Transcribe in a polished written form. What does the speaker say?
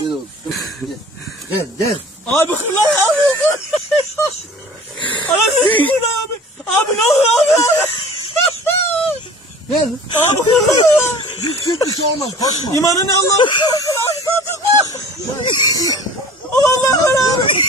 Gel oğlum. Gel gel. Abi fırla abi. Anasını fırla abi. Abi ne oluyor abi? Gel. Abi fırla. Bir şey olmaz. Korkma. İmanı ne Allah'ım. Abi korkma. Allah Allah abi.